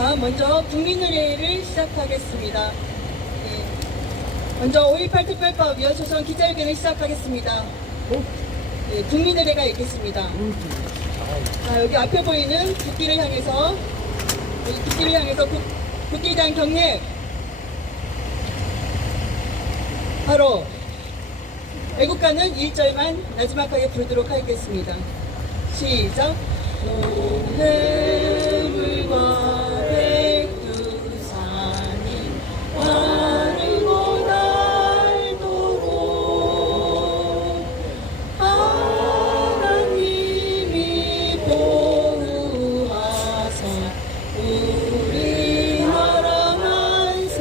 자, 먼저 국민의례를 시작하겠습니다. 네. 먼저 5.18 특별법 위헌 소송 기자회견을 시작하겠습니다. 네, 국민의례가 있겠습니다. 자, 여기 앞에 보이는 국기를 향해서 국기에 대한 경례. 바로 애국가는 1절만 마지막하게 부르도록 하겠습니다. 시작. 해물과 백두산이 마르고 닳도록 하나님이 보호하사 우리나라 만세.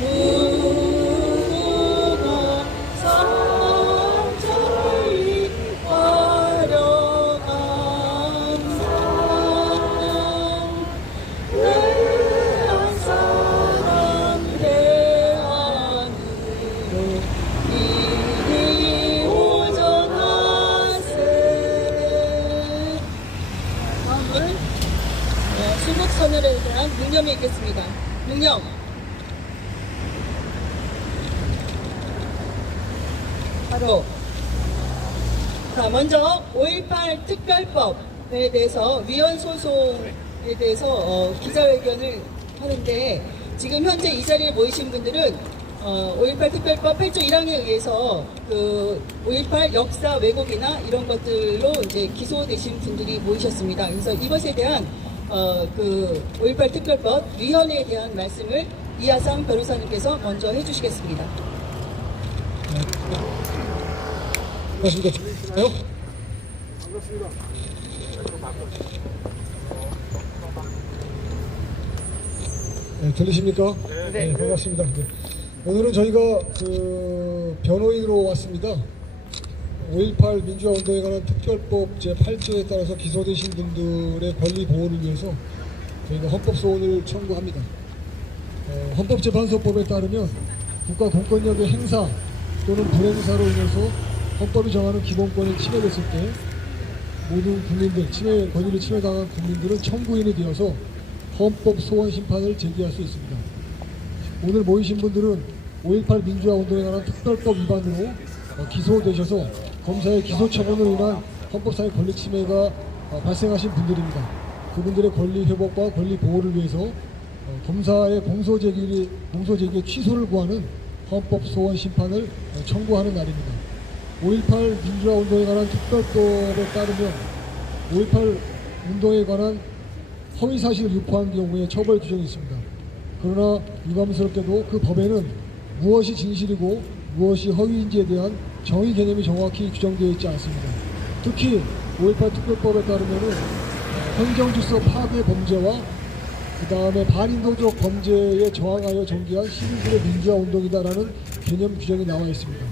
누구가 상처를 화려한 내한 사랑 대안으로 이리 오전하세. 다음은 수국선언에 대한 묵념이 있겠습니다. 묵념. 바로 자, 먼저 5.18 특별법에 대해서 위헌 소송에 대해서 기자회견을 하는데, 지금 현재 이 자리에 모이신 분들은 5.18 특별법 8조 1항에 의해서 그 5.18 역사 왜곡이나 이런 것들로 이제 기소되신 분들이 모이셨습니다. 그래서 이것에 대한 그 5.18 특별법 위헌에 대한 말씀을 이하상 변호사님께서 먼저 해주시겠습니다. 반갑습니다. 들리시나요? 반갑습니다. 네, 들리십니까? 네, 반갑습니다. 네. 오늘은 저희가 그 변호인으로 왔습니다. 5.18 민주화 운동에 관한 특별법 제8조에 따라서 기소되신 분들의 권리 보호를 위해서 저희가 헌법소원을 청구합니다. 헌법재판소법에 따르면 국가 공권력의 행사 또는 불행사로 인해서 헌법이 정하는 기본권이 침해됐을 때 모든 국민들, 권리를 침해당한 국민들은 청구인이 되어서 헌법 소원 심판을 제기할 수 있습니다. 오늘 모이신 분들은 5.18 민주화 운동에 관한 특별법 위반으로 기소되셔서 검사의 기소 처분으로 인한 헌법상의 권리 침해가 발생하신 분들입니다. 그분들의 권리 회복과 권리 보호를 위해서 검사의 공소 제기의 취소를 구하는 헌법 소원 심판을 청구하는 날입니다. 5.18 민주화 운동에 관한 특별법에 따르면 5.18 운동에 관한 허위 사실을 유포한 경우에 처벌 규정이 있습니다. 그러나 유감스럽게도 그 법에는 무엇이 진실이고 무엇이 허위인지에 대한 정의 개념이 정확히 규정되어 있지 않습니다. 특히 5.18 특별법에 따르면 행정질서 파괴 범죄와 그 다음에 반인도적 범죄에 저항하여 전개한 시민들의 민주화 운동이다라는 개념 규정이 나와 있습니다.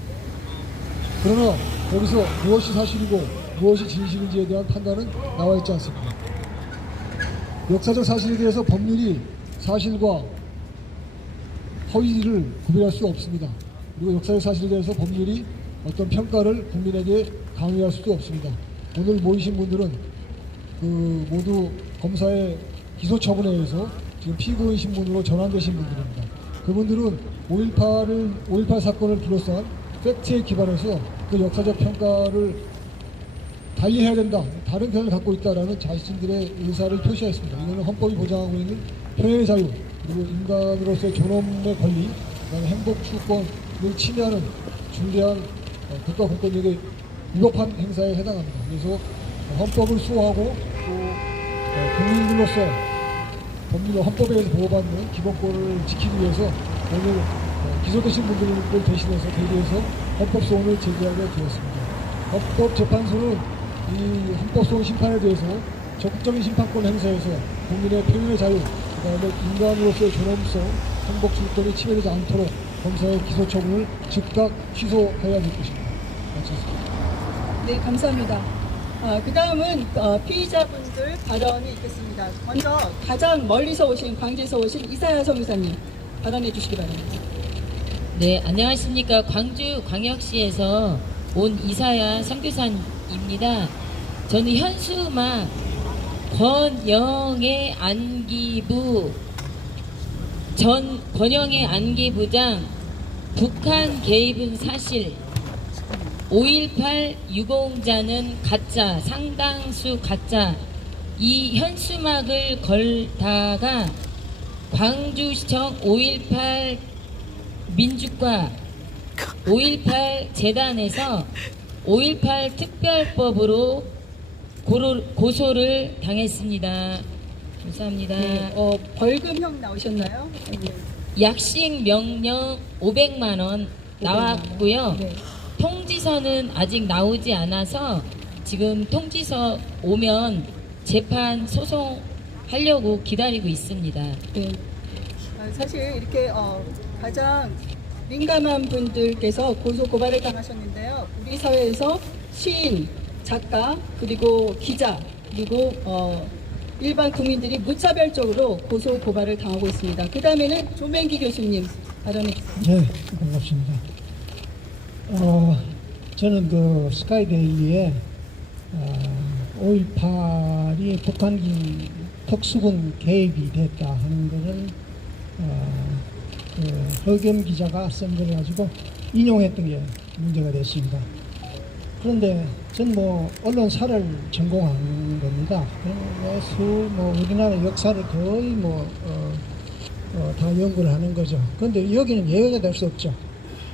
그러나 여기서 무엇이 사실이고 무엇이 진실인지에 대한 판단은 나와 있지 않습니다. 역사적 사실에 대해서 법률이 사실과 허위를 구별할 수 없습니다. 그리고 역사적 사실에 대해서 법률이 어떤 평가를 국민에게 강요할 수도 없습니다. 오늘 모이신 분들은 모두 검사의 기소 처분에 의해서 지금 피고인 신분으로 전환되신 분들입니다. 그분들은 5.18 사건을 둘러싼 팩트에 기반해서 그 역사적 평가를 달리해야 된다, 다른 편을 갖고 있다라는 자신들의 의사를 표시했습니다. 이거는 헌법이 보장하고 있는 표현의 자유, 그리고 인간으로서의 존엄의 권리, 그다음에 행복 추구권을 침해하는 중대한 국가 공권력의 위법한 행사에 해당합니다. 그래서 헌법을 수호하고 또 국민들로서 법률과 헌법에 의해서 보호받는 기본권을 지키기 위해서 오늘 기소되신 분들을 대신해서 대리해서 헌법소원을 제기하게 되었습니다. 헌법재판소는 이 헌법소원 심판에 대해서 적극적인 심판권 행사에서 국민의 표현의 자유, 그 다음에 인간으로서의 존엄성, 행복 주권이 침해되지 않도록 검사의 기소 처분을 즉각 취소해야 될 것입니다. 마치겠습니다. 네, 감사합니다. 그 다음은 피의자분들 발언이 있겠습니다. 먼저 가장 멀리서 오신, 광주에서 오신 이사야 성유사님 발언해 주시기 바랍니다. 네, 안녕하십니까. 광주광역시에서 온 이사야 선교사입니다. 저는 현수막 권영애 안기부 전 권영애 안기부장 북한 개입은 사실 5.18 유공자는 가짜 상당수 가짜 이 현수막을 걸다가 광주시청 5.18 민주과 5.18 재단에서 5.18 특별법으로 고소를 당했습니다. 감사합니다. 네, 벌금형 나오셨나요? 약식 명령 500만 원 나왔고요. 네. 통지서는 아직 나오지 않아서 지금 통지서 오면 재판 소송하려고 기다리고 있습니다. 네. 사실 이렇게 가장 민감한 분들께서 고소 고발을 당하셨는데요. 우리 사회에서 시인, 작가, 그리고 기자, 그리고 일반 국민들이 무차별적으로 고소 고발을 당하고 있습니다. 그 다음에는 조맹기 교수님 발언해 주십시오. 네, 반갑습니다. 저는 그 스카이데이에 5.18이 북한군 특수군 개입이 됐다 하는 것을 그 허겸 기자가 쓴 걸 가지고 인용했던 게 문제가 됐습니다. 그런데 전 뭐 언론사를 전공한 겁니다. 뭐 우리나라 역사를 거의 다 연구를 하는 거죠. 그런데 여기는 예외가 될 수 없죠.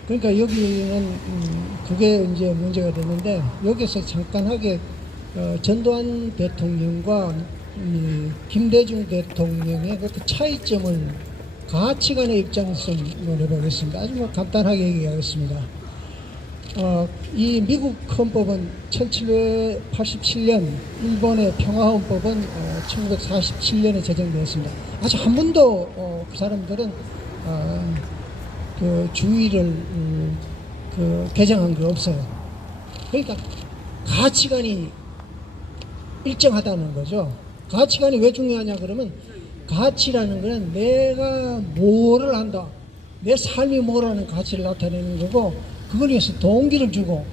그러니까 여기는 그게 이제 문제가 되는데 여기서 잠깐하게 전두환 대통령과 이 김대중 대통령의 그 차이점을 가치관의 입장에서 논해보겠습니다. 아주 뭐 간단하게 얘기하겠습니다. 이 미국 헌법은 1787년, 일본의 평화헌법은 1947년에 제정되었습니다. 아직 한 번도 그 사람들은 그 주의를 개정한 게 없어요. 그러니까 가치관이 일정하다는 거죠. 가치관이 왜 중요하냐 그러면 가치라는 것은 내가 뭐를 한다, 내 삶이 뭐라는 가치를 나타내는 거고 그걸 위해서 동기를 주고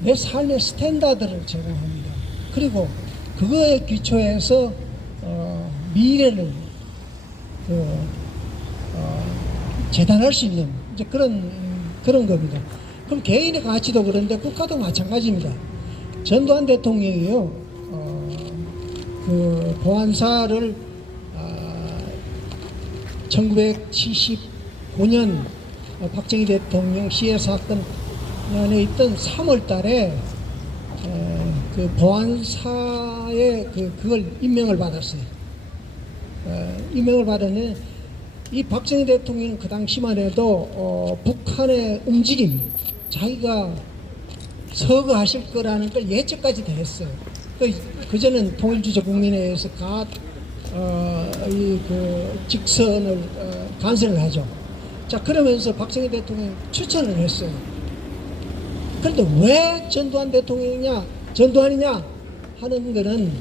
내 삶의 스탠다드를 제공합니다. 그리고 그거에 기초해서 미래를 재단할 수 있는 이제 그런 겁니다. 그럼 개인의 가치도 그런데 국가도 마찬가지입니다. 전두환 대통령이요, 그 보안사를 1975년 박정희 대통령 시해 사건에 있던 3월 달에 그 보안사에 그걸 임명을 받았어요. 임명을 받았는데 이 박정희 대통령은 그 당시만 해도 북한의 움직임, 자기가 서거하실 거라는 걸 예측까지 다 했어요. 그전은 통일주적 국민회의에서 직선을 간선을 하죠. 자, 그러면서 박정희 대통령이 추천을 했어요. 그런데 왜 전두환이냐 하는 거는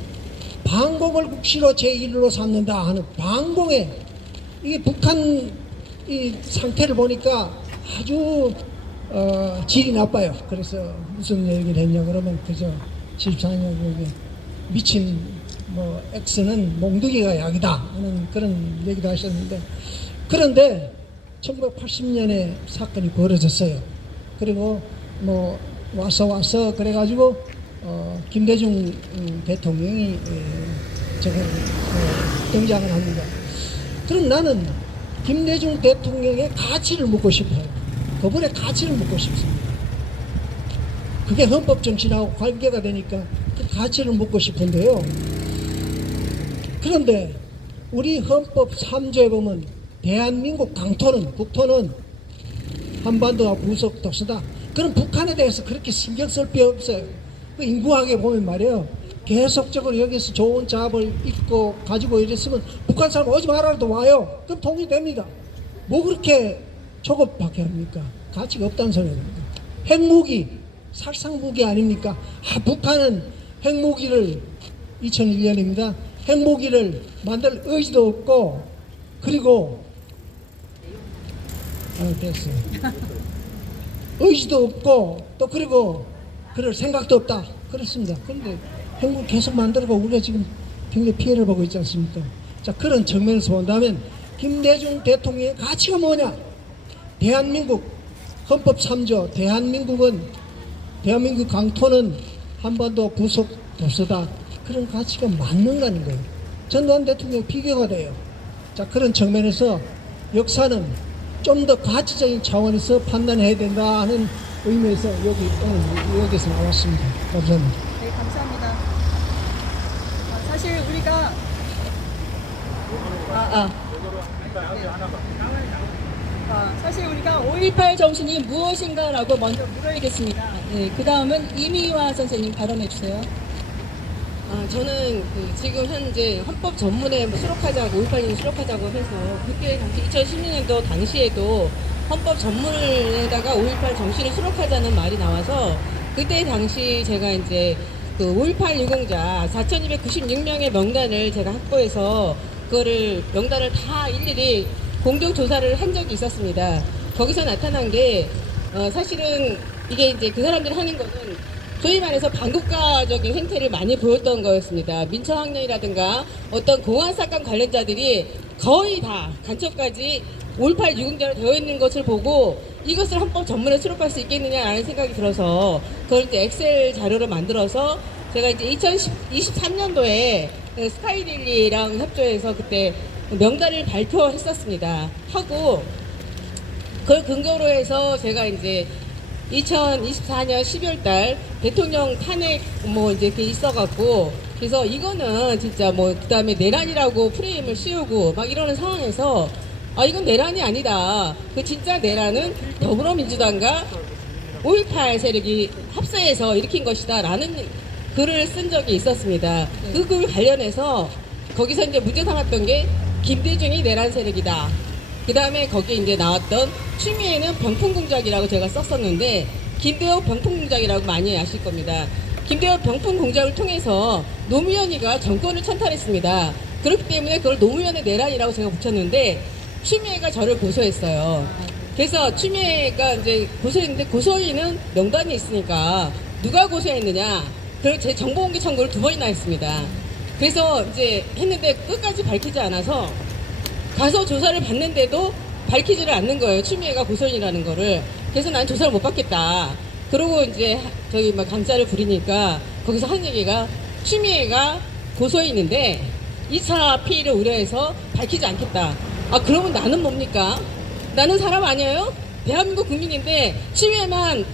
방공을 국시로 제1로 삼는다 하는 방공에 이게 북한 이 상태를 보니까 아주 질이 나빠요. 그래서 무슨 얘기를 했냐 그러면 그저 14년에 미친 X는 몽둥이가 약이다 하는 그런 얘기도 하셨는데, 그런데 1980년에 사건이 벌어졌어요. 그리고 와서 그래가지고 김대중 대통령이 등장을 합니다. 그럼 나는 김대중 대통령의 가치를 묻고 싶어요. 그분의 가치를 묻고 싶습니다. 그게 헌법 정신하고 관계가 되니까 그 가치를 묻고 싶은데요. 그런데 우리 헌법 3조에 보면 대한민국 국토는 한반도와 부속 독서다. 그럼 북한에 대해서 그렇게 신경 쓸 필요 없어요. 그 인구학에 보면 말이에요. 계속적으로 여기서 좋은 잡을 입고 가지고 이랬으면 북한 사람 오지 말아도 와요. 그럼 통일됩니다. 뭐 그렇게 조급하게 합니까? 가치가 없다는 소리입니다. 핵무기, 살상무기 아닙니까? 북한은 핵무기를 2001년입니다. 핵무기를 만들 의지도 없고, 그리고 됐어요. 의지도 없고 또 그리고 그럴 생각도 없다. 그렇습니다. 그런데 핵무기 계속 만들고 우리가 지금 굉장히 피해를 보고 있지 않습니까? 자, 그런 측면에서 본다면 김대중 대통령의 가치가 뭐냐? 대한민국 헌법 3조 대한민국 강토는 한반도 부속 도서다. 그런 가치가 맞는가는 거예요. 전두환 대통령 비교가 돼요. 자, 그런 측면에서 역사는 좀 더 가치적인 차원에서 판단해야 된다는 의미에서 오늘 여기서 나왔습니다. 감사합니다. 네, 감사합니다. 사실 우리가 사실 우리가 5.18 정신이 무엇인가라고 먼저 물어야겠습니다. 네, 그 다음은 이미화 선생님 발언해 주세요. 저는 지금 현재 헌법 전문에 수록하자고 5.18이 수록하자고 해서 그때 당시 2016년도 당시에도 헌법 전문에다가 5.18 정신을 수록하자는 말이 나와서 그때 당시 제가 이제 그 5.18 유공자 4,296명의 명단을 제가 확보해서 그거를 명단을 다 일일이 공정 조사를 한 적이 있었습니다. 거기서 나타난 게 사실은 이게 이제 그 사람들이 하는 거는 소위 말해서 반국가적인 행태를 많이 보였던 거였습니다. 민처학령이라든가 어떤 공안사건 관련자들이 거의 다 간첩까지 5.18 유공자로 되어 있는 것을 보고 이것을 헌법 전문에 수록할 수 있겠느냐라는 생각이 들어서 그걸 이제 엑셀 자료로 만들어서 제가 이제 2023년도에 스카이데일리랑 협조해서 그때 명단을 발표했었습니다. 하고 그걸 근거로 해서 제가 이제 2024년 12월달 대통령 탄핵 이제 이렇게 있어갖고 그래서 이거는 진짜 그다음에 내란이라고 프레임을 씌우고 막 이러는 상황에서 이건 내란이 아니다. 그 진짜 내란은 더불어민주당과 5.18 세력이 합세해서 일으킨 것이다라는 글을 쓴 적이 있었습니다. 그 글 관련해서 거기서 이제 문제 삼았던 게 김대중이 내란 세력이다. 그 다음에 거기에 이제 나왔던 추미애는 병풍공작이라고 제가 썼었는데 김대엽 병풍공작이라고 많이 아실 겁니다. 김대엽 병풍공작을 통해서 노무현이가 정권을 찬탈했습니다. 그렇기 때문에 그걸 노무현의 내란이라고 제가 붙였는데 추미애가 저를 고소했어요. 그래서 추미애가 이제 고소했는데 고소인은 명단이 있으니까 누가 고소했느냐? 그걸 제 정보공개 청구를 2번이나 했습니다. 그래서 이제 했는데 끝까지 밝히지 않아서 가서 조사를 받는데도 밝히지를 않는 거예요. 추미애가 고소인이라는 거를. 그래서 난 조사를 못 받겠다. 그러고 이제 저기 막 감사를 부리니까 거기서 한 얘기가 추미애가 고소인인데 2차 피해를 우려해서 밝히지 않겠다. 그러면 나는 뭡니까? 나는 사람 아니에요? 대한민국 국민인데 추미애만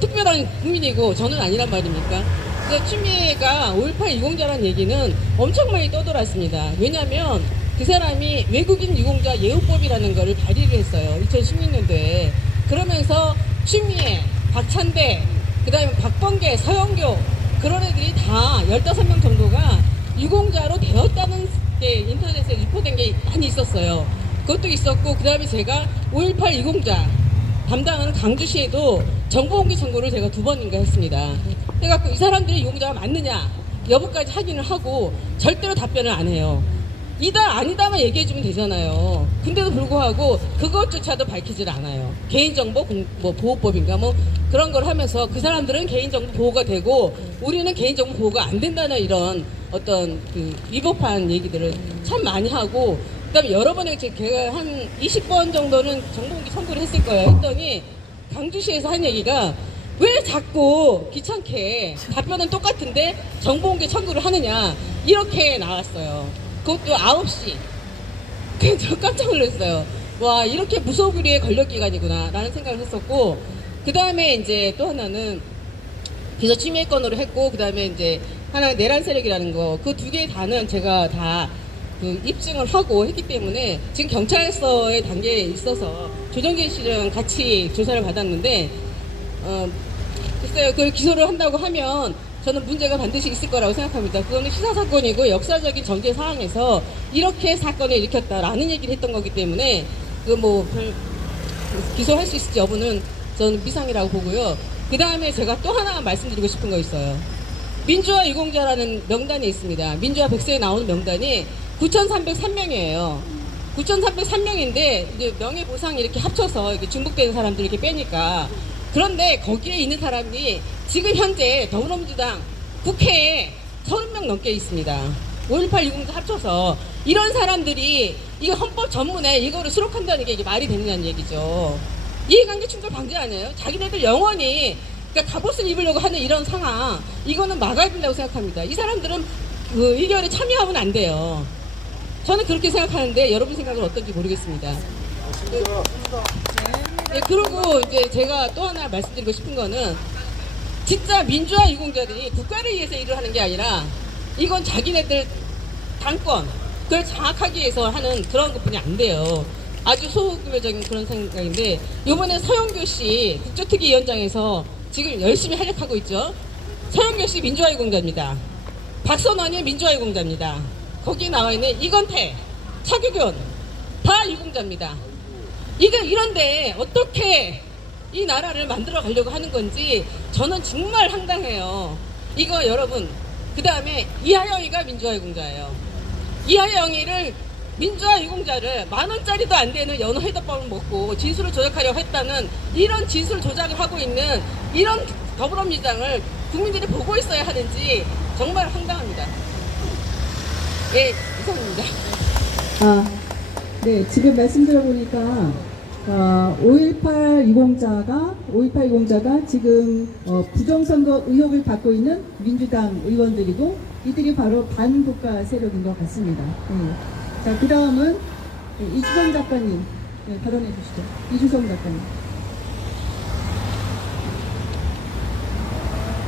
특별한 국민이고 저는 아니란 말입니까? 그래서 추미애가 5.18 유공자라는 얘기는 엄청 많이 떠돌았습니다. 왜냐하면 그 사람이 외국인 유공자 예우법이라는 거를 발의를 했어요. 2016년도에. 그러면서 추미애, 박찬대, 그 다음에 박범계, 서영교 그런 애들이 다 15명 정도가 유공자로 되었다는 게 인터넷에 유포된 게 많이 있었어요. 그것도 있었고 그 다음에 제가 5.18 유공자 담당하는 강주시에도 정보공개 청구를 제가 2번인가 했습니다. 그래갖고 이 사람들이 유공자가 맞느냐 여부까지 확인을 하고 절대로 답변을 안 해요. 이다 아니다만 얘기해주면 되잖아요. 근데도 불구하고 그것조차도 밝히질 않아요. 개인정보 보호법인가 그런 걸 하면서 그 사람들은 개인정보 보호가 되고 우리는 개인정보 보호가 안 된다는 이런 어떤 그 위법한 얘기들을 참 많이 하고 그다음에 여러 번에 제가 한 20번 정도는 정보공개 청구를 했을 거예요. 했더니 강주시에서 한 얘기가 왜 자꾸 귀찮게 답변은 똑같은데 정보공개 청구를 하느냐 이렇게 나왔어요. 그것도 9시. 저 깜짝 놀랐어요. 와, 이렇게 무소불위의 권력기관이구나 라는 생각을 했었고 그 다음에 이제 또 하나는 그래서 추미애 건으로 했고 그 다음에 이제 하나 내란 세력이라는 거 그 2개 다는 제가 다 그 입증을 하고 했기 때문에 지금 경찰서의 단계에 있어서 조정진 씨랑 같이 조사를 받았는데 글쎄요, 그 기소를 한다고 하면 저는 문제가 반드시 있을 거라고 생각합니다. 그거는 희사사건이고 역사적인 전개 상황에서 이렇게 사건을 일으켰다라는 얘기를 했던 거기 때문에 기소할 수 있을지 여부는 저는 미상이라고 보고요. 그 다음에 제가 또 하나 말씀드리고 싶은 거 있어요. 민주화 유공자라는 명단이 있습니다. 민주화 백서에 나오는 명단이 9,303명이에요. 9,303명인데 이제 명예보상 이렇게 합쳐서 이렇게 중복되는 사람들 이렇게 빼니까 그런데 거기에 있는 사람이 지금 현재 더불어민주당 국회에 30명 넘게 있습니다. 5.18 유공자 합쳐서 이런 사람들이 이게 헌법 전문에 이거를 수록한다는 게 이게 말이 되느냐는 얘기죠. 이해관계 충돌 방지 아니에요? 자기네들 영원히 그러니까 갑옷을 입으려고 하는 이런 상황, 이거는 막아야 된다고 생각합니다. 이 사람들은 그 의결에 참여하면 안 돼요. 저는 그렇게 생각하는데 여러분 생각은 어떤지 모르겠습니다. 네, 그리고 이제 제가 또 하나 말씀드리고 싶은 거는 진짜 민주화 유공자들이 국가를 위해서 일을 하는 게 아니라 이건 자기네들 당권 그걸 장악하기 위해서 하는 그런 것뿐이 안 돼요. 아주 소규모적인 그런 생각인데 이번에 서영교 씨 국조특위위원장에서 지금 열심히 활약하고 있죠. 서영교 씨 민주화 유공자입니다. 박선원이 민주화 유공자입니다. 거기에 나와 있는 이건태, 차규균 다 유공자입니다. 이런데 어떻게 이 나라를 만들어 가려고 하는 건지 저는 정말 황당해요. 이거 여러분, 그 다음에 이하영이가 민주화 유공자예요. 이하영이를 민주화 유공자를 10,000원짜리도 안 되는 연어 회덮밥을 먹고 진술을 조작하려고 했다는 이런 진술 조작을 하고 있는 이런 더불어민주당을 국민들이 보고 있어야 하는지 정말 황당합니다. 예, 이상입니다. 네, 지금 말씀 들어보니까 5.18 유공자가 지금 부정선거 의혹을 받고 있는 민주당 의원들이고 이들이 바로 반국가 세력인 것 같습니다. 네. 자, 그 다음은 이주성 작가님 발언해 주시죠. 이주성 작가님.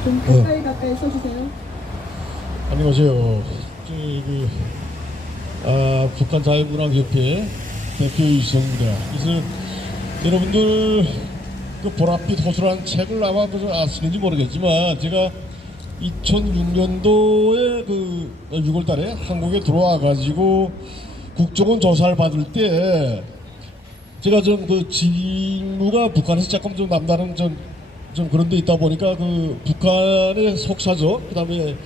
좀 가까이 써주세요. 안녕하세요. 북한 자유문학협회 대표 이주성입니다. 그래서 여러분들 그 보랏빛 호수라는 책을 아마 아시는지 모르겠지만 제가 2006년도에 그 6월달에 한국에 들어와 가지고 국정원 조사를 받을 때 제가 좀 그 직무가 북한에서 조금 좀 남다른 좀 그런 데 있다 보니까 그 북한의 속사죠. 그다음에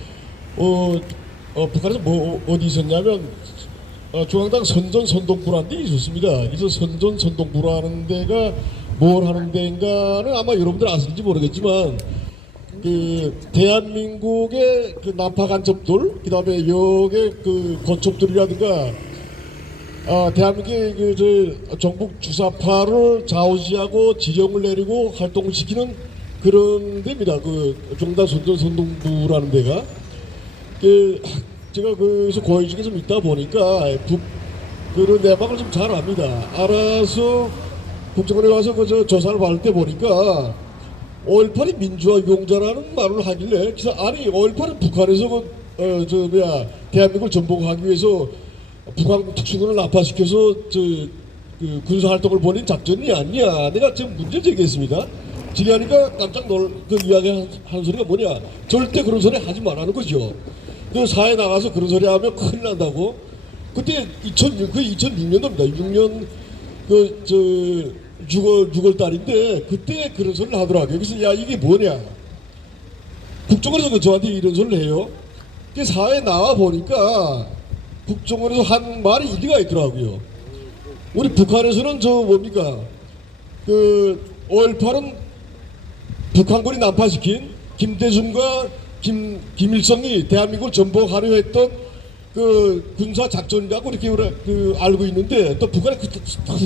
북한에서 어디 있었냐면 중앙당 선전선동부라는 데 있었습니다. 그래서 선전선동부라는 데가 뭘 하는 데인가는 아마 여러분들 아실지 모르겠지만 그 대한민국의 그 난파 간첩들, 그다음에 여기에 그 건첩들이라든가 대한민국의 그 정북 주사파를 좌우지하고 지령을 내리고 활동을 시키는 그런 데입니다. 그 중앙당 선전선동부라는 데가 제가 그래서 고위 중에 좀 있다 보니까 그런 내막을 좀 잘 압니다. 알아서 국정원에 가서 그 조사를 받을 때 보니까 5.18이 민주화 유공자라는 말을 하길래 그래서 아니 5.18은 북한에서 대한민국을 전복하기 위해서 북한 특수군을 난파시켜서 그 군사활동을 벌인 작전이 아니냐. 내가 지금 문제 제기했습니다. 질의하니까 깜짝 그 이야기 하는 소리가 뭐냐. 절대 그런 소리 하지 말라는 거죠. 그 사회 나가서 그런 소리 하면 큰일 난다고. 그때 2006년도입니다. 6년 6월 달인데 그때 그런 소리를 하더라고요. 그래서 야 이게 뭐냐. 국정원에서 저한테 이런 소리를 해요. 그 사회에 나와 보니까 국정원에서 한 말이 일리가 있더라고요. 우리 북한에서는 뭡니까? 그 5.18은 북한군이 난파시킨 김대중과 김일성이 대한민국을 전복하려 했던 그 군사 작전이라고 이렇게 알고 있는데 또 북한에 그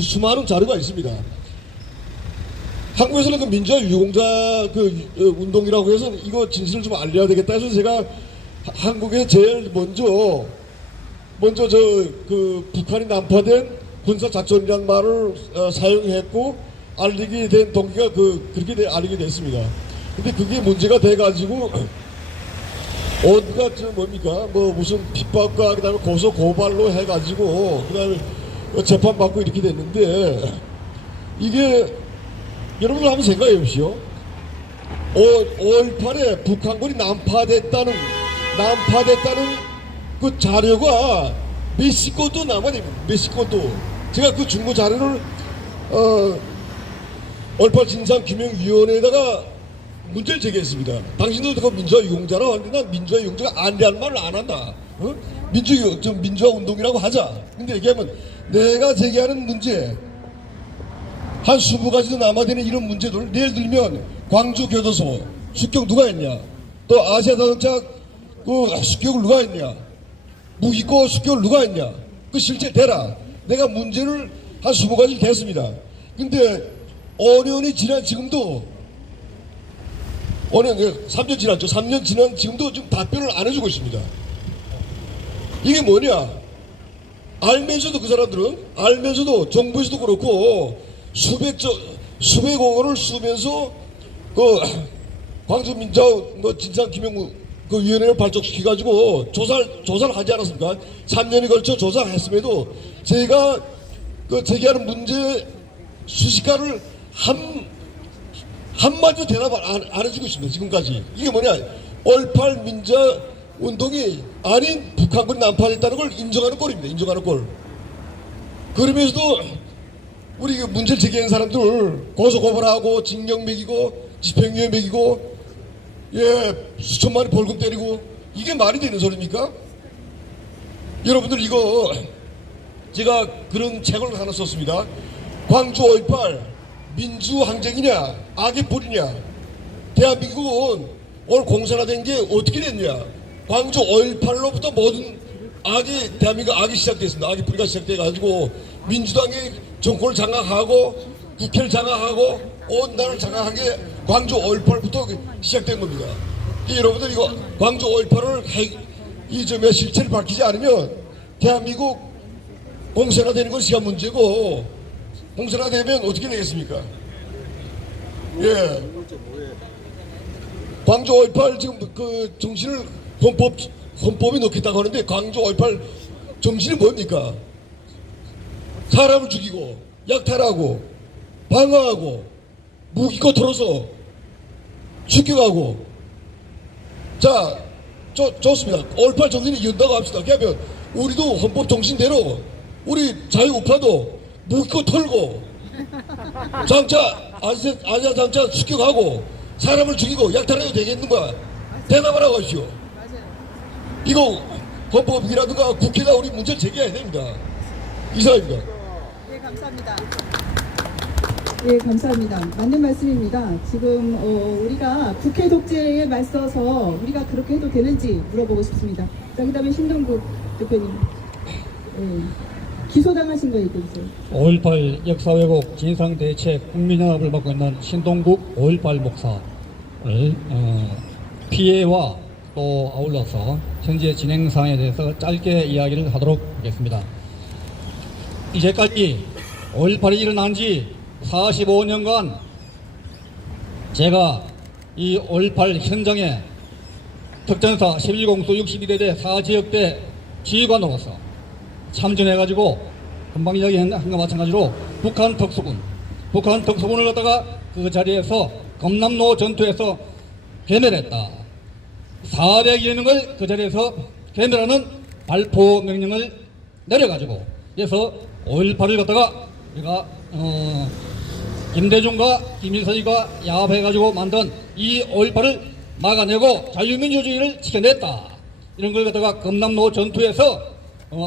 수많은 자료가 있습니다. 한국에서는 그 민주화 유공자 운동이라고 해서 이거 진실을 좀 알려야 되겠다 해서 제가 한국에 제일 먼저 그 북한이 난파된 군사 작전이라는 말을 사용했고 알리게 된 동기가 그렇게 알리게 됐습니다. 근데 그게 문제가 돼가지고 어디가 뭡니까 무슨 핍박과 그다음에 고소 고발로 해가지고 그다음에 재판 받고 이렇게 됐는데 이게 여러분들 한번 생각해 보십시오. 5.18에 북한군이 난파됐다는 그 자료가 몇십 건도 남아요. 몇십 건도. 제가 그 중고 자료를 5.18 진상규명위원회에다가 문제를 제기했습니다. 당신도 그 민주화 유공자라고 하는데 난 민주화 유공자가 아니라는 말을 안 한다. 민주화 운동이라고 하자. 근데 얘기하면 내가 제기하는 문제 한 20가지도 남아되는 이런 문제들 예를 들면 광주교도소 습격 누가 했냐, 또 아시아자동차 그 습격을 누가 했냐, 무기고 수교를 누가 했냐? 그 실제 대라. 내가 문제를 한 20가지 댔습니다. 근데 5년이 지난 지금도 5년, 3년 지났죠. 3년 지난 지금도 지금 답변을 안 해주고 있습니다. 이게 뭐냐? 알면서도 그 사람들은 알면서도 정부에서도 그렇고 수백억 원을 쓰면서 그 광주민자 뭐 진상 김영무 그 위원회를 발족시켜가지고 조사를 하지 않았습니까? 3년에 걸쳐 조사했음에도 제가 그 제기하는 문제 수식가를 한마디도 대답을 안 해주고 있습니다. 지금까지. 이게 뭐냐? 5.18 민자 운동이 아닌 북한군이 난파했다는 걸 인정하는 꼴입니다. 인정하는 꼴. 그러면서도 우리 그 문제를 제기한 사람들 고소고발하고 징역 매기고 집행유예 매기고 수천만 원 벌금 때리고 이게 말이 되는 소리입니까? 여러분들 이거 제가 그런 책을 하나 썼습니다. 광주 5.18 민주항쟁이냐 악의 뿌리냐. 대한민국은 오늘 공산화된 게 어떻게 됐냐. 광주 5.18로부터 모든 대한민국 악이 시작됐습니다. 악의 뿌리가 시작돼가지고 민주당이 정권을 장악하고 국회를 장악하고 온 나라를 장악한 게 광주 5.18부터 시작된 겁니다. 여러분들 이거 광주 5.18을 이 점의 실체를 밝히지 않으면 대한민국 공산화되는 건 시간 문제고 공산화되면 어떻게 되겠습니까? 예. 광주 5.18 지금 그 정신을 헌법에 넣겠다고 하는데 광주 5.18 정신이 뭡니까? 사람을 죽이고 약탈하고 방어하고 무기고 털어서 죽여가고. 자, 좋습니다. 5.18 정신이 이은다고 합시다. 그러면 우리도 헌법 정신대로 우리 자유우파도 무기고 털고 아시아 장차 습격하고 사람을 죽이고 약탈해도 되겠는가? 대답을 하고 하십시오. 이거 헌법이라든가 국회가 우리 문제 제기해야 됩니다. 이상입니다. 네, 감사합니다. 네, 감사합니다. 맞는 말씀입니다. 지금 우리가 국회 독재에 맞서서 우리가 그렇게 해도 되는지 물어보고 싶습니다. 자, 그다음에 신동국 대표님. 기소당하신 거 얘기해 주세요. 5.18 역사 왜곡 진상대책 국민연합을 맡고 있는 신동국 5.18 목사를 피해와 또 아울러서 현재 진행 사항에 대해서 짧게 이야기를 하도록 하겠습니다. 이제까지 5.18이 일어난 지 45년간 제가 이 5.18 현장에 특전사 11공수 61회대 4지역대 지휘관으로서 참전해가지고 금방 이야기한 것과 마찬가지로 북한 특수군을 갖다가 그 자리에서 검남로 전투에서 괴멸했다. 400여 명을 그 자리에서 괴멸하는 발포 명령을 내려가지고 그래서 5.18을 갖다가 우리가 김대중과 김일성이가 야합해가지고 만든 이 5.18을 막아내고 자유민주주의를 지켜냈다. 이런 걸 갖다가 검남로 전투에서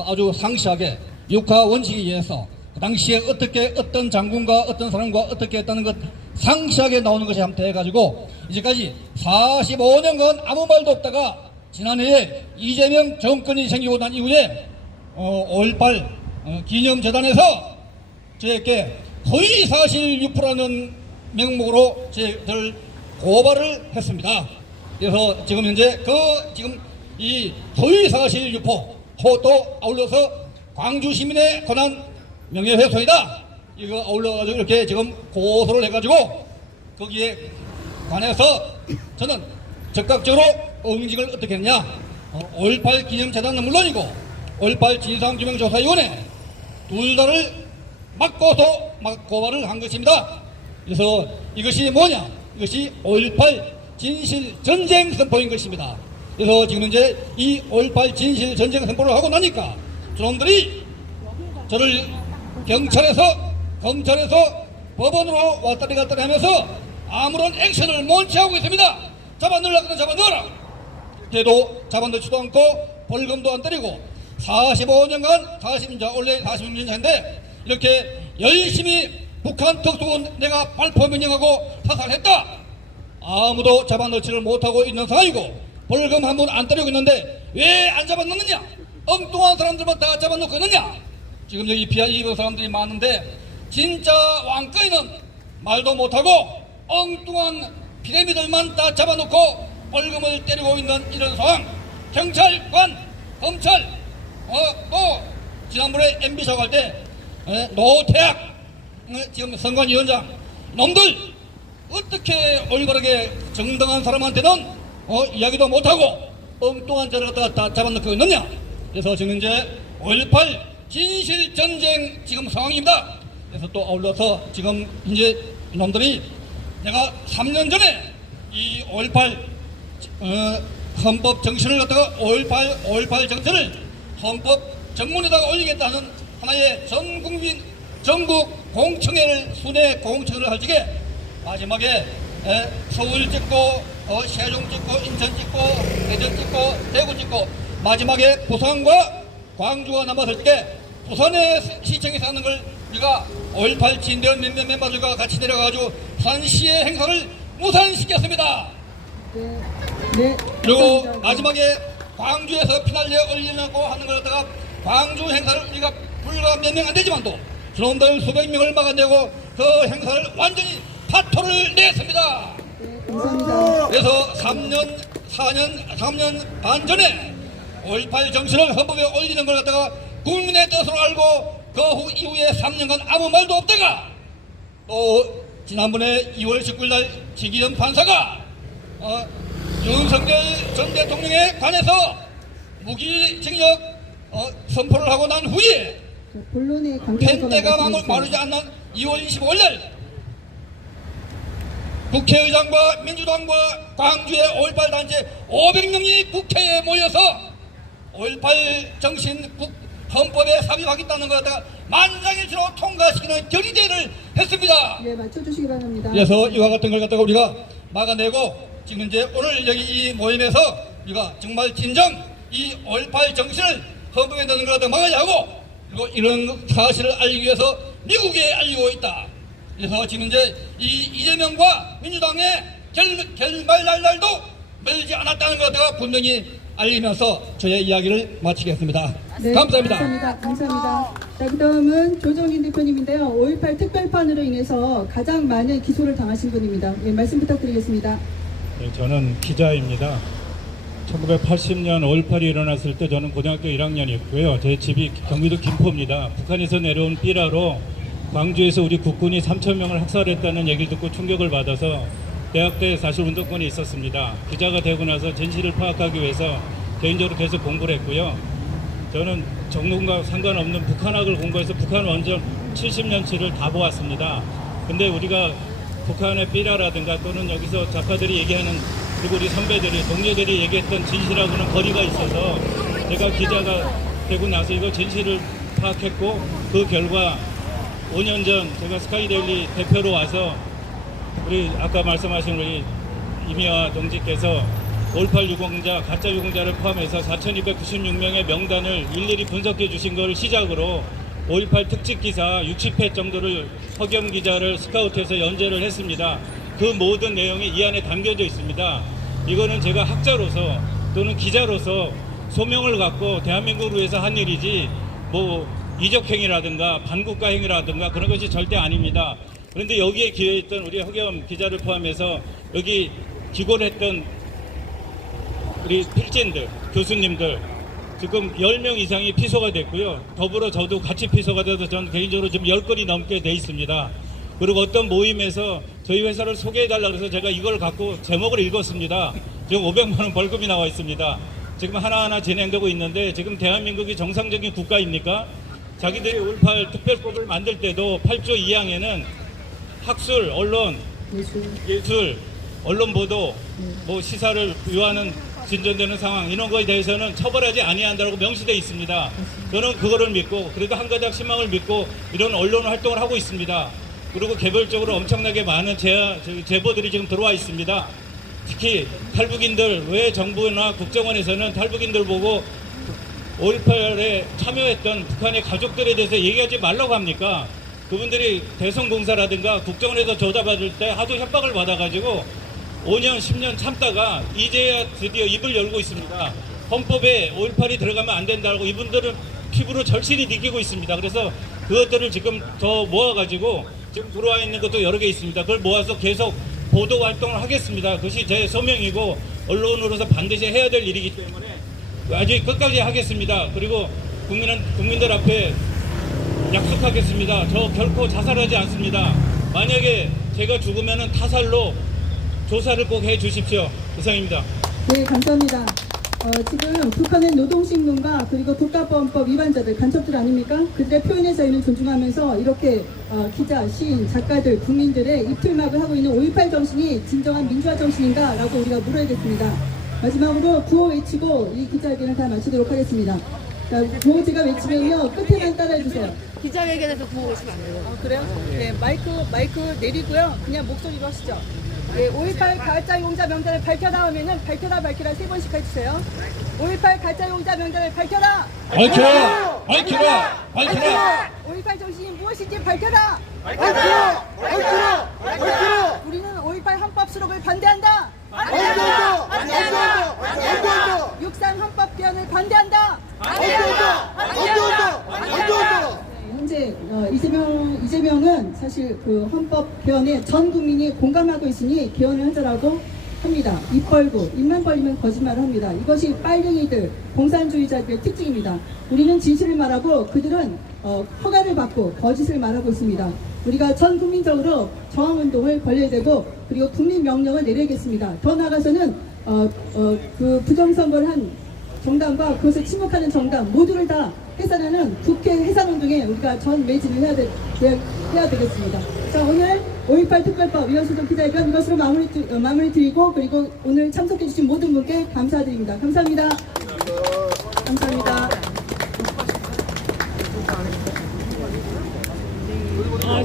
아주 상세하게 육하 원칙에 의해서 그 당시에 어떻게 어떤 장군과 어떤 사람과 어떻게 했다는 것 상세하게 나오는 것이 함태해가지고 이제까지 45년간 아무 말도 없다가 지난해에 이재명 정권이 생기고 난 이후에 5.18 기념재단에서 저에게 허위사실 유포라는 명목으로 저를 고발을 했습니다. 그래서 지금 현재 지금 이 허위사실 유포 또 아울러서 광주 시민의 권한 명예훼손이다. 이거 아울러가지고 이렇게 지금 고소를 해가지고 거기에 관해서 저는 적극적으로 응징을 어떻게 했냐. 5.18 기념재단은 물론이고 5.18 진상규명조사위원회 둘 다를 막고서 고발을 한 것입니다. 그래서 이것이 뭐냐? 이것이 5.18 진실전쟁 선포인 것입니다. 그래서 지금 현재 이 5.18 진실전쟁 선포를 하고 나니까 저놈들이 저를 경찰에서 검찰에서 법원으로 왔다리 갔다리 하면서 아무런 액션을 못 취하고 있습니다. 잡아넣으려고 하면 잡아넣어라. 그래도 잡아넣지도 않고 벌금도 안 때리고 45년간 원래 46년 차인데 이렇게 열심히 북한 특수군 내가 발포 명령하고 사살했다. 아무도 잡아넣지를 못하고 있는 상황이고 벌금 한 번 안 때리고 있는데 왜 안 잡아넣느냐? 엉뚱한 사람들만 다 잡아놓고 있느냐? 지금 여기 비하 입은 사람들이 많은데 진짜 왕꺼이는 말도 못하고 엉뚱한 비대미들만 다 잡아놓고 벌금을 때리고 있는 이런 상황. 경찰관, 검찰, 또 지난번에 MB 사과할 때 노태악, 지금 선관위원장 놈들 어떻게 올바르게 정당한 사람한테는 이야기도 못하고 엉뚱한 자를 갖다가 다 잡아놓고 있느냐. 그래서 지금 이제 5.18 진실전쟁 지금 상황입니다. 그래서 또 아울러서 지금 이제 놈들이 내가 3년 전에 이 5.18 헌법 정신을 갖다가 5.18 정신을 헌법 정문에다가 올리겠다는 하나의 전국민 전국 공청회를 순회 공청회를 할 적에 마지막에 서울 찍고 세종 찍고 인천 찍고 대전 찍고 대구 찍고 마지막에 부산과 광주가 남았을 때 부산의 시청에서 하는 걸 우리가 5.18 진대원 몇몇 멤버들과 같이 내려가가지고 부산시의 행사를 무산시켰습니다. 네. 그리고 감사합니다. 마지막에 광주에서 피날레 올리려고 하는 걸 갖다가 광주 행사를 우리가 불과 몇 명 안 되지만도 저놈들 수백 명을 막아내고 그 행사를 완전히 파토를 냈습니다. 네, 감사합니다. 그래서 3년 반 전에 5.18 정신을 헌법에 올리는 걸 갖다가 국민의 뜻으로 알고 그 이후에 3년간 아무 말도 없다가 또 지난번에 2월 19일 날 지기현 판사가 윤석열 전 대통령에 관해서 무기징역 선포를 하고 난 후에 본론의 펜대가 마르지 않는 2월 25일 날 국회의장과 민주당과 광주의 5.18 단체 500명이 국회에 모여서 5.18 정신 헌법에 삽입하겠다는 걸 갖다가 만장일치로 통과시키는 결의대를 했습니다. 예, 맞춰주시기 바랍니다. 그래서 이와 같은 걸 갖다가 우리가 막아내고 지금 이제 오늘 여기 이 모임에서 우리가 정말 진정 이 5.18 정신을 헌법에 넣는 걸 갖다가 막아야 하고 그리고 이런 사실을 알리기 위해서 미국에 알리고 있다. 그래서 지금 이제 이 이재명과 민주당의 결말 날도 멀지 않았다는 것 갖다가 분명히 알리면서 저의 이야기를 마치겠습니다. 네, 감사합니다. 감사합니다. 자, 그 다음은 조정인 대표님인데요. 5.18 특별판으로 인해서 가장 많은 기소를 당하신 분입니다. 예, 말씀 부탁드리겠습니다. 네, 저는 기자입니다. 1980년 5.18이 일어났을 때 저는 고등학교 1학년이었고요. 제 집이 경기도 김포입니다. 북한에서 내려온 삐라로 광주에서 우리 국군이 3,000명을 학살했다는 얘기를 듣고 충격을 받아서 대학 때 사실 운동권이 있었습니다. 기자가 되고 나서 진실을 파악하기 위해서 개인적으로 계속 공부를 했고요. 저는 전공과 상관없는 북한학을 공부해서 북한 원전 70년치를 다 보았습니다. 근데 우리가 북한의 삐라라든가 또는 여기서 작가들이 얘기하는 그리고 우리 선배들이 동료들이 얘기했던 진실하고는 거리가 있어서 제가 기자가 되고 나서 이거 진실을 파악했고 그 결과 5년 전 제가 스카이데일리 대표로 와서 우리 아까 말씀하신 우리 이미화 동지께서 5.18 유공자, 가짜 유공자를 포함해서 4,296명의 명단을 일일이 분석해 주신 걸 시작으로 5.18 특집 기사 60회 정도를 허겸 기자를 스카우트해서 연재를 했습니다. 그 모든 내용이 이 안에 담겨져 있습니다. 이거는 제가 학자로서 또는 기자로서 소명을 갖고 대한민국을 위해서 한 일이지 뭐 이적행위라든가 반국가행위라든가 그런 것이 절대 아닙니다. 그런데 여기에 기여했던 우리 허겸 기자를 포함해서 여기 기고했던 우리 필진들, 교수님들 지금 10명 이상이 피소가 됐고요. 더불어 저도 같이 피소가 돼서 저는 개인적으로 지금 10건이 넘게 돼 있습니다. 그리고 어떤 모임에서 저희 회사를 소개해달라고 해서 제가 이걸 갖고 제목을 읽었습니다. 지금 500만 원 벌금이 나와 있습니다. 지금 하나하나 진행되고 있는데 지금 대한민국이 정상적인 국가입니까? 자기들이 5.18 특별법을 만들 때도 8조 2항에는 학술, 언론, 예술, 언론 보도, 뭐 시사를 유하는 진전되는 상황 이런 거에 대해서는 처벌하지 아니한다고 명시되어 있습니다. 저는 그거를 믿고 그래도 한 가닥 희망을 믿고 이런 언론 활동을 하고 있습니다. 그리고 개별적으로 엄청나게 많은 제보들이 지금 들어와 있습니다. 특히 탈북인들 왜 정부나 국정원에서는 탈북인들 보고 5.18에 참여했던 북한의 가족들에 대해서 얘기하지 말라고 합니까? 그분들이 대성공사라든가 국정원에서 조사받을 때 하도 협박을 받아가지고 5년, 10년 참다가 이제야 드디어 입을 열고 있습니다. 헌법에 5.18이 들어가면 안 된다고 이분들은 피부로 절실히 느끼고 있습니다. 그래서 그것들을 지금 더 모아가지고 지금 들어와 있는 것도 여러 개 있습니다. 그걸 모아서 계속 보도 활동을 하겠습니다. 그것이 제 소명이고 언론으로서 반드시 해야 될 일이기 때문에 아주 끝까지 하겠습니다. 그리고 국민들 앞에 약속하겠습니다. 저 결코 자살하지 않습니다. 만약에 제가 죽으면 타살로 조사를 꼭 해 주십시오. 이상입니다. 네, 감사합니다. 지금 북한의 노동신문과 그리고 국가보안법 위반자들, 간첩들 아닙니까? 그들의 표현의 자유를 존중하면서 이렇게 기자, 시인, 작가들, 국민들의 입틀막을 하고 있는 5.18 정신이 진정한 민주화 정신인가? 라고 우리가 물어야겠습니다. 마지막으로 구호 외치고 이 기자회견을 다 마치도록 하겠습니다. 자, 구호 제가 외치면요. 끝에만 따라해주세요. 기자회견에서 구호 오시면 안 돼요. 그래요? 네, 마이크 내리고요. 그냥 목소리로 하시죠. 네, 5.18 가짜 용자 명단을 밝혀라 하면은 밝혀라 3번씩 해주세요. 5.18 가짜 용자 명단을 밝혀라! 밝혀라! 밝혀라! 밝혀라! 5.18 정신이 무엇인지 밝혀라! 우리는 5.18 헌법 수록을 반대한다! 6.3 헌법 개헌을 반대한다! 현재 이재명은 사실 그 헌법 개헌에 전 국민이 공감하고 있으니 개헌을 하자라고 합니다. 입 벌고 입만 벌리면 거짓말을 합니다. 이것이 빨갱이들, 공산주의자들의 특징입니다. 우리는 진실을 말하고 그들은 허가를 받고 거짓을 말하고 있습니다. 우리가 전 국민적으로 저항운동을 벌여야 되고 그리고 국민 명령을 내려야겠습니다. 더 나아가서는 그 부정선거를 한 정당과 그것을 침묵하는 정당 모두를 다 해산하는 국회 해산운동에 우리가 전 매진을 해야 되겠습니다. 자, 오늘 5.18 특별법 위원소속 기자회견 이것으로 마무리 드리고 그리고 오늘 참석해주신 모든 분께 감사드립니다. 감사합니다. 감사합니다.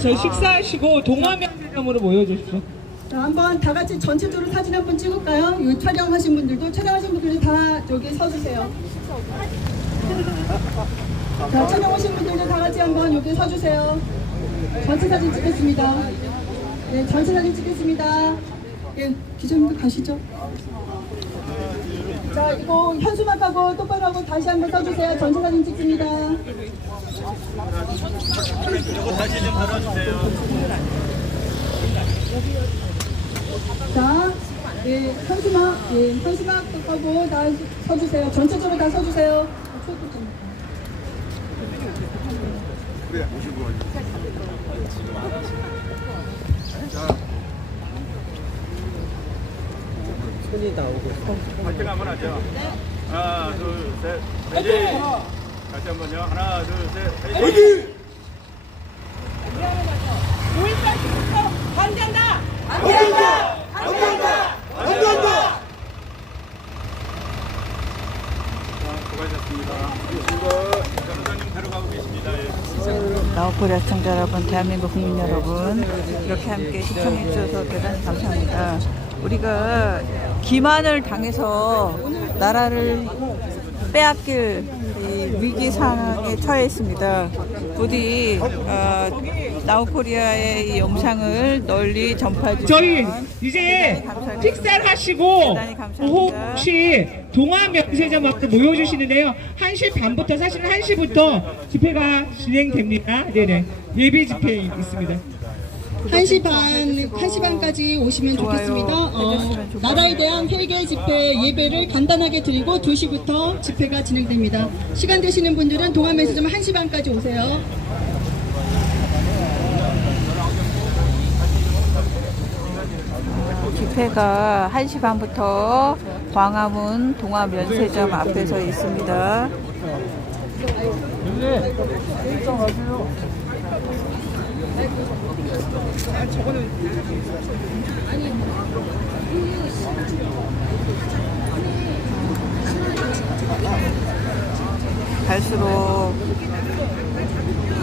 저희 식사하시고 동화명장으로 모여주십시오. 자, 한번 다 같이 전체적으로 사진 한번 찍을까요? 이 촬영하신 분들도 다 여기 서주세요. 자, 촬영 오신 분들도 다 같이 한번 여기 서주세요. 전체 사진 찍겠습니다. 네, 전체 사진 찍겠습니다. 예, 기자님들 가시죠. 자, 이거 현수막하고 똑바로 하고 다시 한번 서주세요. 전체 사진 찍습니다. 다시 좀 받아주세요. 자, 예, 현수막 하고 다 서주세요. 전체적으로 다 서주세요. 파이팅 한번 하죠. 하나, 둘, 셋. 파이팅! 다시 한번요. 하나, 둘, 셋. 파이팅! 5.18 특별법 반대한다! 수고하셨습니다. 변호사님 데려가고 계십니다. 나우코리아 시청자 여러분, 대한민국 국민 여러분, 이렇게 함께 시청해 주셔서 대단히 감사합니다. 우리가 기만을 당해서 나라를 빼앗길 이 위기 상황에 처해 있습니다. 부디 나우코리아의 이 영상을 널리 전파해 주시면 저희 이제 식사를 하시고 대단히 감사합니다. 혹시 동화명세점 앞으로 모여주시는데요. 1시 반부터 사실은 1시부터 집회가 진행됩니다. 네네, 예비 집회 있습니다. 1시 반까지 오시면 좋겠습니다. 나라에 대한 회개 집회 예배를 간단하게 드리고 2시부터 집회가 진행됩니다. 시간 되시는 분들은 동아메시점 1시 반까지 오세요. 집회가 1시 반부터 광화문 동아면세점 앞에서 있습니다. 갈수록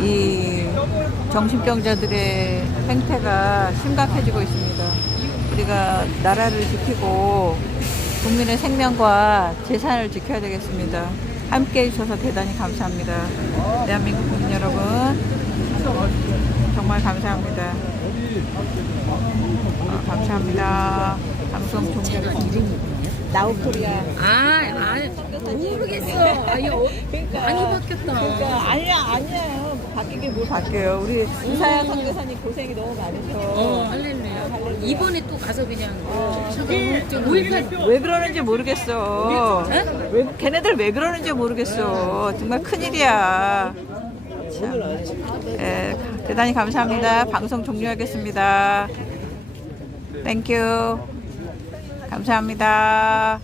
이 정신병자들의 행태가 심각해지고 있습니다. 우리가 나라를 지키고 국민의 생명과 재산을 지켜야 되겠습니다. 함께 해주셔서 대단히 감사합니다. 대한민국 국민 여러분, 정말 감사합니다. 감사합니다. 감사합니다. 방송 종료 나우코리아. 모르겠어. 많이 바뀌었다. 그러니까 아니야. 바뀌긴 뭘 바뀌어요. 우리 이사야 선교사님 고생이 너무 많으셔. 할렐루야. 이번에 또 가서 그냥 5.18 왜 그러는지 모르겠어. 걔네들 왜 그러는지 모르겠어. 정말 큰일이야. 참. 예, 대단히 감사합니다. 방송 종료하겠습니다. 땡큐. 감사합니다.